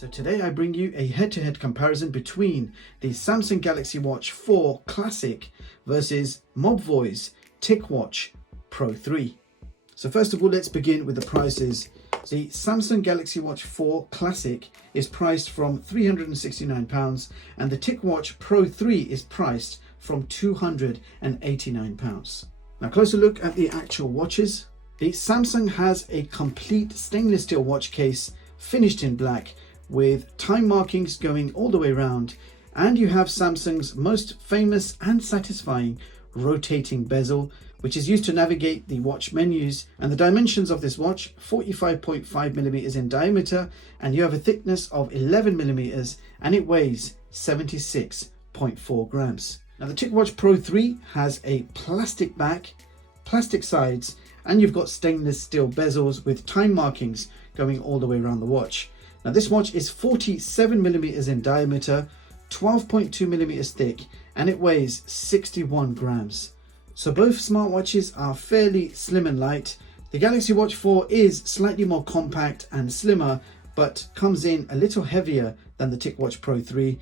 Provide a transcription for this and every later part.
So today I bring you a head-to-head comparison between the Samsung Galaxy Watch 4 Classic versus Mobvoi's Ticwatch Pro 3. So first of all, let's begin with the prices. The Samsung Galaxy Watch 4 Classic is priced from £369 and the Ticwatch Pro 3 is priced from £289. Now, closer look at the actual watches. The Samsung has a complete stainless steel watch case finished in black with time markings going all the way around, and you have Samsung's most famous and satisfying rotating bezel, which is used to navigate the watch menus. And the dimensions of this watch: 45.5mm in diameter, and you have a thickness of 11mm, and it weighs 76.4 grams. Now the Ticwatch Pro 3 has a plastic back, plastic sides, and you've got stainless steel bezels with time markings going all the way around the watch. Now this watch is 47mm in diameter, 12.2mm thick, and it weighs 61 grams. So both smartwatches are fairly slim and light. The Galaxy Watch 4 is slightly more compact and slimmer, but comes in a little heavier than the Ticwatch Pro 3.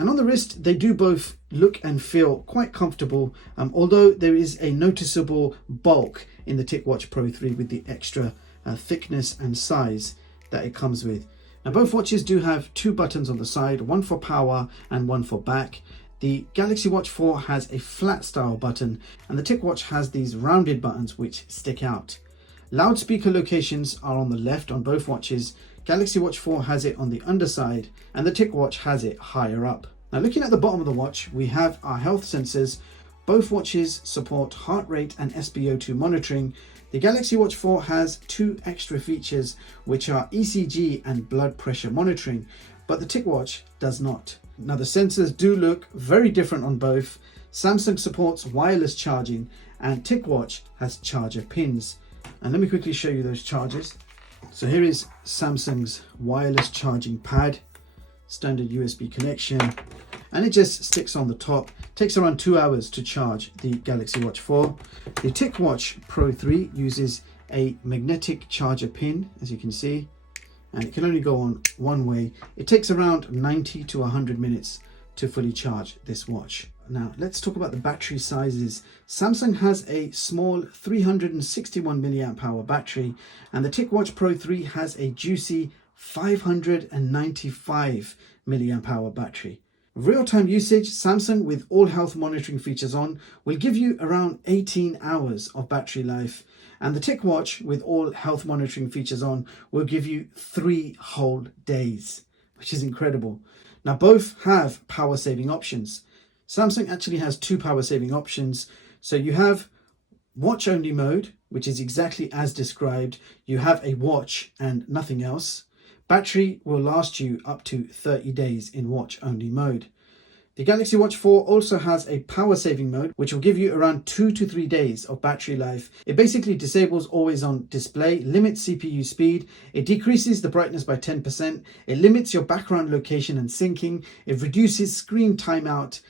And on the wrist, they do both look and feel quite comfortable, although there is a noticeable bulk in the Ticwatch Pro 3 with the extra thickness and size that it comes with. Now both watches do have two buttons on the side, one for power and one for back. The Galaxy Watch 4 has a flat style button and the Ticwatch has these rounded buttons which stick out. Loudspeaker locations are on the left on both watches. Galaxy Watch 4 has it on the underside and the Ticwatch has it higher up. Now looking at the bottom of the watch, we have our health sensors. Both watches support heart rate and SpO2 monitoring. The Galaxy Watch 4 has two extra features, which are ECG and blood pressure monitoring, but the Ticwatch does not. Now the sensors do look very different on both. Samsung supports wireless charging and Ticwatch has charger pins. And let me quickly show you those chargers. So here is Samsung's wireless charging pad, standard USB connection, and it just sticks on the top. Takes around 2 hours to charge the Galaxy Watch 4. The Ticwatch Pro 3 uses a magnetic charger pin, as you can see, and it can only go on one way. It takes around 90 to 100 minutes to fully charge this watch. Now let's talk about the battery sizes. Samsung has a small 361 milliamp hour battery and the Ticwatch Pro 3 has a juicy 595 milliamp hour battery. Real-time usage, Samsung with all health monitoring features on will give you around 18 hours of battery life, and the Ticwatch with all health monitoring features on will give you 3 whole days, which is incredible. Now both have power saving options. Samsung actually has 2 power saving options. So you have watch only mode, which is exactly as described. You have a watch and nothing else. Battery will last you up to 30 days in watch only mode. The Galaxy Watch 4 also has a power saving mode, which will give you around 2 to 3 days of battery life. It basically disables always on display, limits CPU speed, it decreases the brightness by 10%, it limits your background location and syncing, it reduces screen timeout,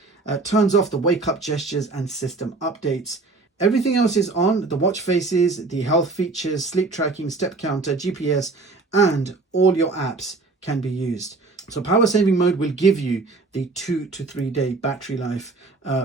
turns off the wake up gestures and system updates. Everything else is on: the watch faces, the health features, sleep tracking, step counter, GPS, and all your apps can be used. So power saving mode will give you the 2 to 3 day battery life,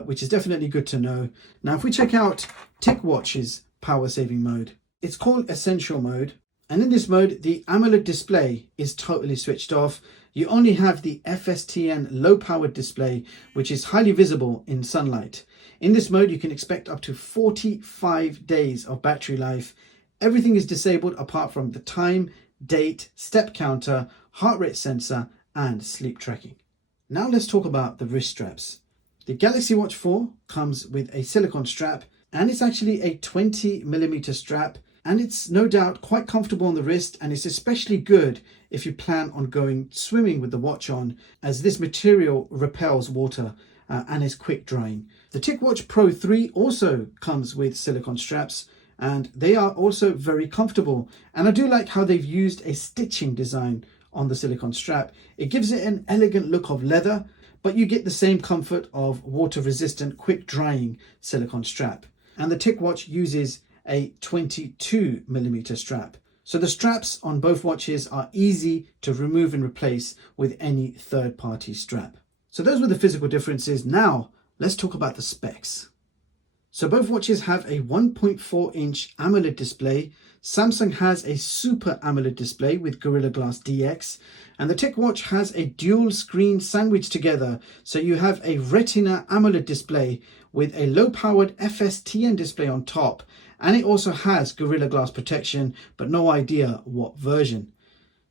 which is definitely good to know. Now if we check out Ticwatch's power saving mode, it's called essential mode, and in this mode the AMOLED display is totally switched off. You only have the FSTN low powered display, which is highly visible in sunlight. In this mode you can expect up to 45 days of battery life. Everything is disabled apart from the time, date, step counter, heart rate sensor, and sleep tracking. Now let's talk about the wrist straps. The Galaxy Watch 4 comes with a silicone strap, and it's actually a 20mm strap, and it's no doubt quite comfortable on the wrist, and it's especially good if you plan on going swimming with the watch on, as this material repels water and is quick drying. The Ticwatch Pro 3 also comes with silicone straps, and they are also very comfortable, and I do like how they've used a stitching design on the silicone strap. It gives it an elegant look of leather, but you get the same comfort of water resistant, quick drying silicone strap. And the Ticwatch uses a 22mm strap. So the straps on both watches are easy to remove and replace with any third-party strap. So those were the physical differences. Now let's talk about the specs. So both watches have a 1.4-inch AMOLED display. Samsung has a Super AMOLED display with Gorilla Glass DX, and the TicWatch has a dual screen sandwiched together. So you have a Retina AMOLED display with a low-powered FSTN display on top, and it also has Gorilla Glass protection, but no idea what version.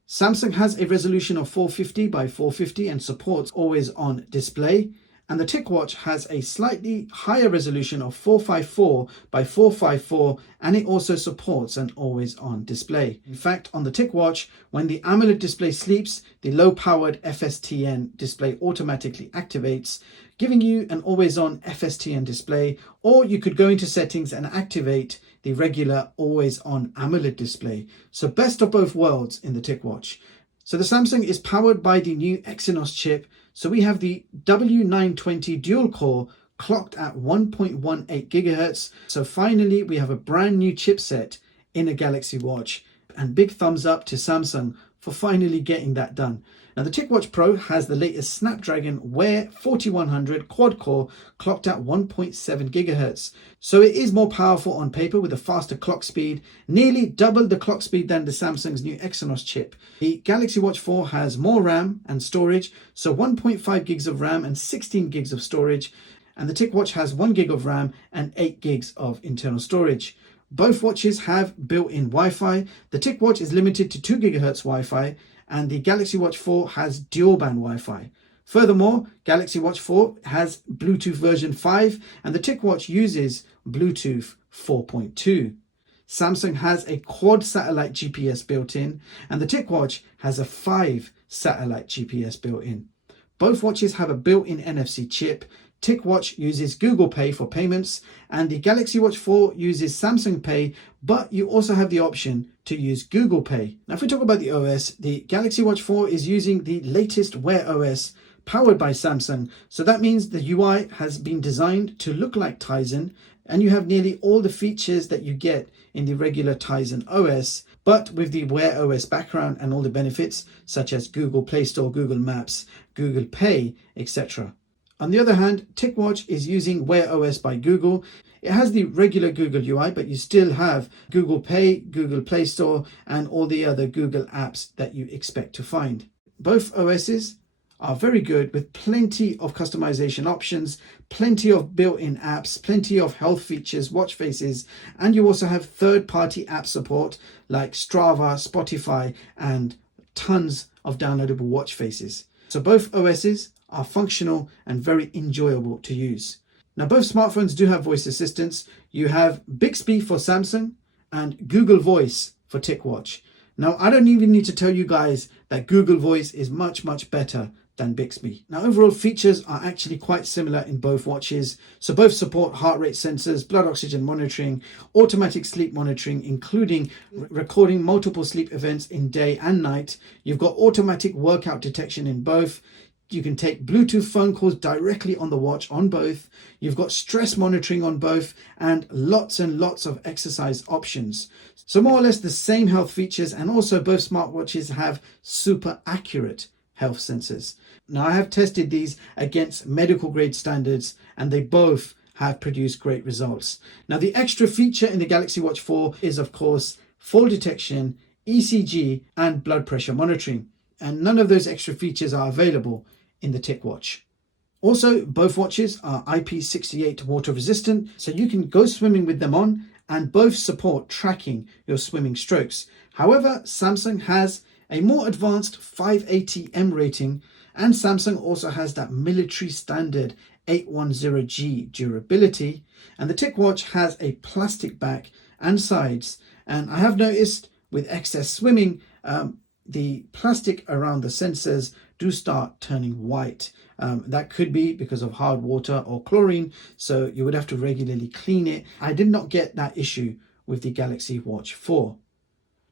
Samsung has a resolution of 450 by 450 and supports always-on display. And the TicWatch has a slightly higher resolution of 454 by 454, and it also supports an always-on display. In fact, on the TicWatch, when the AMOLED display sleeps, the low-powered FSTN display automatically activates, giving you an always-on FSTN display, or you could go into settings and activate the regular always-on AMOLED display. So best of both worlds in the TicWatch. So the Samsung is powered by the new Exynos chip. So we have the W920 dual core clocked at 1.18 gigahertz. So finally, we have a brand new chipset in a Galaxy Watch, and big thumbs up to Samsung for finally getting that done. Now the TicWatch Pro has the latest Snapdragon Wear 4100 quad core clocked at 1.7 gigahertz. So it is more powerful on paper with a faster clock speed, nearly double the clock speed than the Samsung's new Exynos chip. The Galaxy Watch 4 has more RAM and storage, so 1.5 gigs of RAM and 16 gigs of storage, and the TicWatch has 1 gig of RAM and 8 gigs of internal storage. Both watches have built-in Wi-Fi. The TicWatch is limited to 2 gigahertz Wi-Fi, and the Galaxy Watch 4 has dual-band Wi-Fi. Furthermore, Galaxy Watch 4 has Bluetooth version 5, and the TicWatch uses Bluetooth 4.2. Samsung has a quad satellite GPS built in, and the TicWatch has a 5 satellite GPS built in. Both watches have a built-in NFC chip. TicWatch uses Google Pay for payments, and the Galaxy Watch 4 uses Samsung Pay, but you also have the option to use Google Pay. Now if we talk about the OS, the Galaxy Watch 4 is using the latest Wear OS powered by Samsung. So that means the UI has been designed to look like Tizen, and you have nearly all the features that you get in the regular Tizen OS, but with the Wear OS background and all the benefits such as Google Play Store, Google Maps, Google Pay, etc. On the other hand, TicWatch is using Wear OS by Google. It has the regular Google UI, but you still have Google Pay, Google Play Store, and all the other Google apps that you expect to find. Both OSs are very good with plenty of customization options, plenty of built-in apps, plenty of health features, watch faces, and you also have third-party app support like Strava, Spotify, and tons of downloadable watch faces. So both OSs are functional and very enjoyable to use. Now both smartphones do have voice assistants. You have Bixby for Samsung and Google Voice for TicWatch. Now I don't even need to tell you guys that Google Voice is much better than Bixby. Now overall features are actually quite similar in both watches. So both support heart rate sensors, blood oxygen monitoring, automatic sleep monitoring, including recording multiple sleep events in day and night. You've got automatic workout detection in both. You can take Bluetooth phone calls directly on the watch on both. You've got stress monitoring on both, and lots of exercise options. So more or less the same health features, and also both smartwatches have super accurate health sensors. Now I have tested these against medical grade standards, and they both have produced great results. Now the extra feature in the Galaxy Watch 4 is of course fall detection, ECG, and blood pressure monitoring. And none of those extra features are available in the TicWatch. Also, both watches are IP68 water resistant, so you can go swimming with them on, and both support tracking your swimming strokes. However, Samsung has a more advanced 580M rating, and Samsung also has that military standard 810G durability, and the TicWatch has a plastic back and sides. And I have noticed with excess swimming, the plastic around the sensors do start turning white. That could be because of hard water or chlorine, so you would have to regularly clean it. I did not get that issue with the Galaxy Watch 4.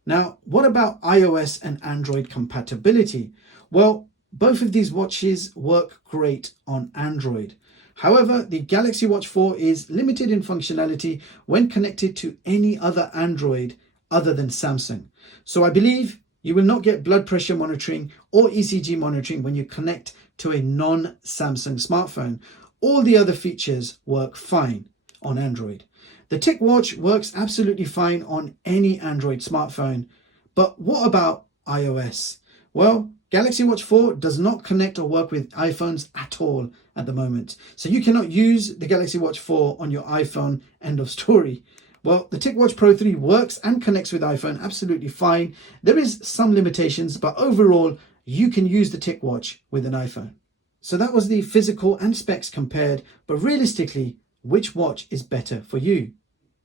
Now, what about iOS and Android compatibility? Well, both of these watches work great on Android. However, the Galaxy Watch 4 is limited in functionality when connected to any other Android other than Samsung. So I believe you will not get blood pressure monitoring or ECG monitoring when you connect to a non-Samsung smartphone. All the other features work fine on Android. The TicWatch works absolutely fine on any Android smartphone. But what about iOS? Well, Galaxy Watch 4 does not connect or work with iPhones at all at the moment. So you cannot use the Galaxy Watch 4 on your iPhone, end of story. Well, the TicWatch Pro 3 works and connects with iPhone absolutely fine. There is some limitations, but overall, you can use the TicWatch with an iPhone. So that was the physical and specs compared, but realistically, which watch is better for you?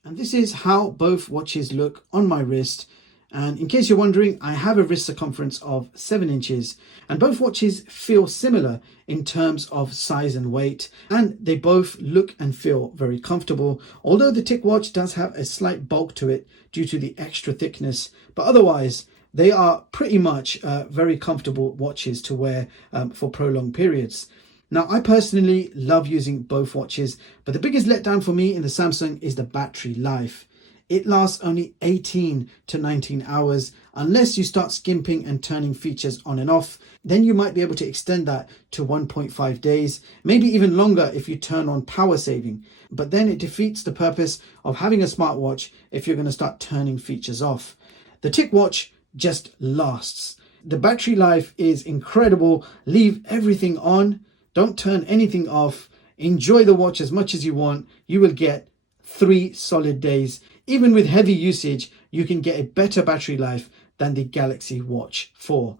And this is how both watches look on my wrist. And in case you're wondering, I have a wrist circumference of 7 inches, and both watches feel similar in terms of size and weight, and they both look and feel very comfortable, although the TicWatch does have a slight bulk to it due to the extra thickness, but otherwise they are pretty much very comfortable watches to wear for prolonged periods. Now, I personally love using both watches, but the biggest letdown for me in the Samsung is the battery life. It lasts only 18 to 19 hours unless you start skimping and turning features on and off. Then you might be able to extend that to 1.5 days, maybe even longer if you turn on power saving. But then it defeats the purpose of having a smartwatch if you're going to start turning features off. The TicWatch just lasts. The battery life is incredible. Leave everything on. Don't turn anything off. Enjoy the watch as much as you want. You will get 3 solid days. Even with heavy usage, you can get a better battery life than the Galaxy Watch 4.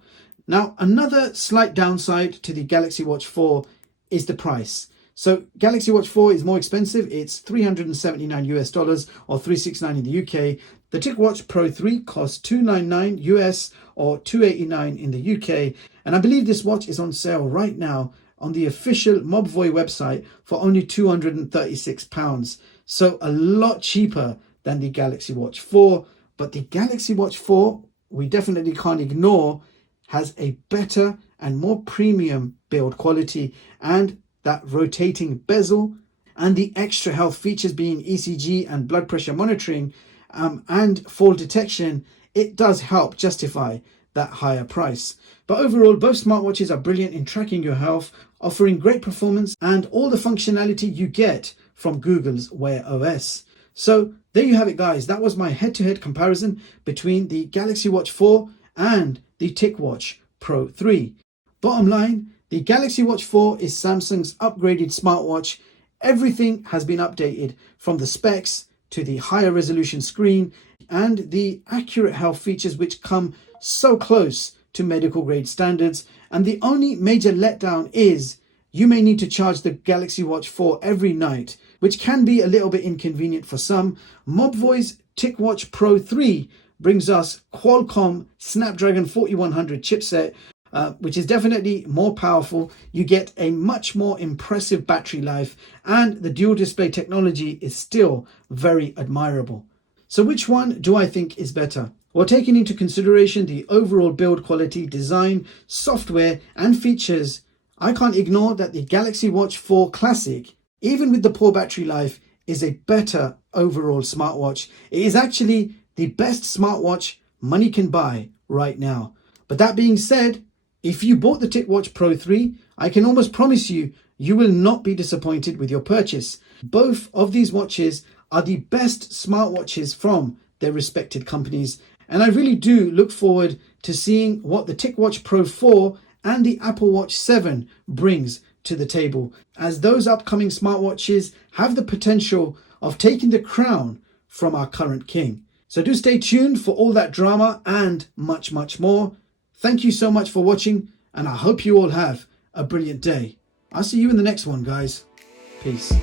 Now, another slight downside to the Galaxy Watch 4 is the price. So Galaxy Watch 4 is more expensive. It's $379 or $369 in the UK. The TicWatch Pro 3 costs $299 US or $289 in the UK. And I believe this watch is on sale right now on the official Mobvoi website for only £236. So a lot cheaper than the Galaxy Watch 4. But the Galaxy Watch 4, we definitely can't ignore, has a better and more premium build quality, and that rotating bezel and the extra health features being ECG and blood pressure monitoring and fall detection, it does help justify that higher price. But overall, both smartwatches are brilliant in tracking your health, offering great performance and all the functionality you get from Google's Wear OS. So there you have it, guys. That was my head-to-head comparison between the Galaxy Watch 4 and the TicWatch Pro 3. Bottom line, the Galaxy Watch 4 is Samsung's upgraded smartwatch. Everything has been updated, from the specs to the higher resolution screen and the accurate health features, which come so close to medical grade standards. And the only major letdown is you may need to charge the Galaxy Watch 4 every night, which can be a little bit inconvenient for some. Mobvoi's Ticwatch Pro 3 brings us Qualcomm Snapdragon 4100 chipset, which is definitely more powerful. You get a much more impressive battery life, and the dual display technology is still very admirable. So which one do I think is better? Well, taking into consideration the overall build quality, design, software and features, I can't ignore that the Galaxy Watch 4 Classic, even with the poor battery life, is a better overall smartwatch. It is actually the best smartwatch money can buy right now. But that being said, if you bought the TicWatch Pro 3, I can almost promise you, you will not be disappointed with your purchase. Both of these watches are the best smartwatches from their respected companies. And I really do look forward to seeing what the TicWatch Pro 4 and the Apple Watch 7 brings to the table, as those upcoming smartwatches have the potential of taking the crown from our current king. So do stay tuned for all that drama and much, much more. Thank you so much for watching, and I hope you all have a brilliant day. I'll see you in the next one, guys. Peace.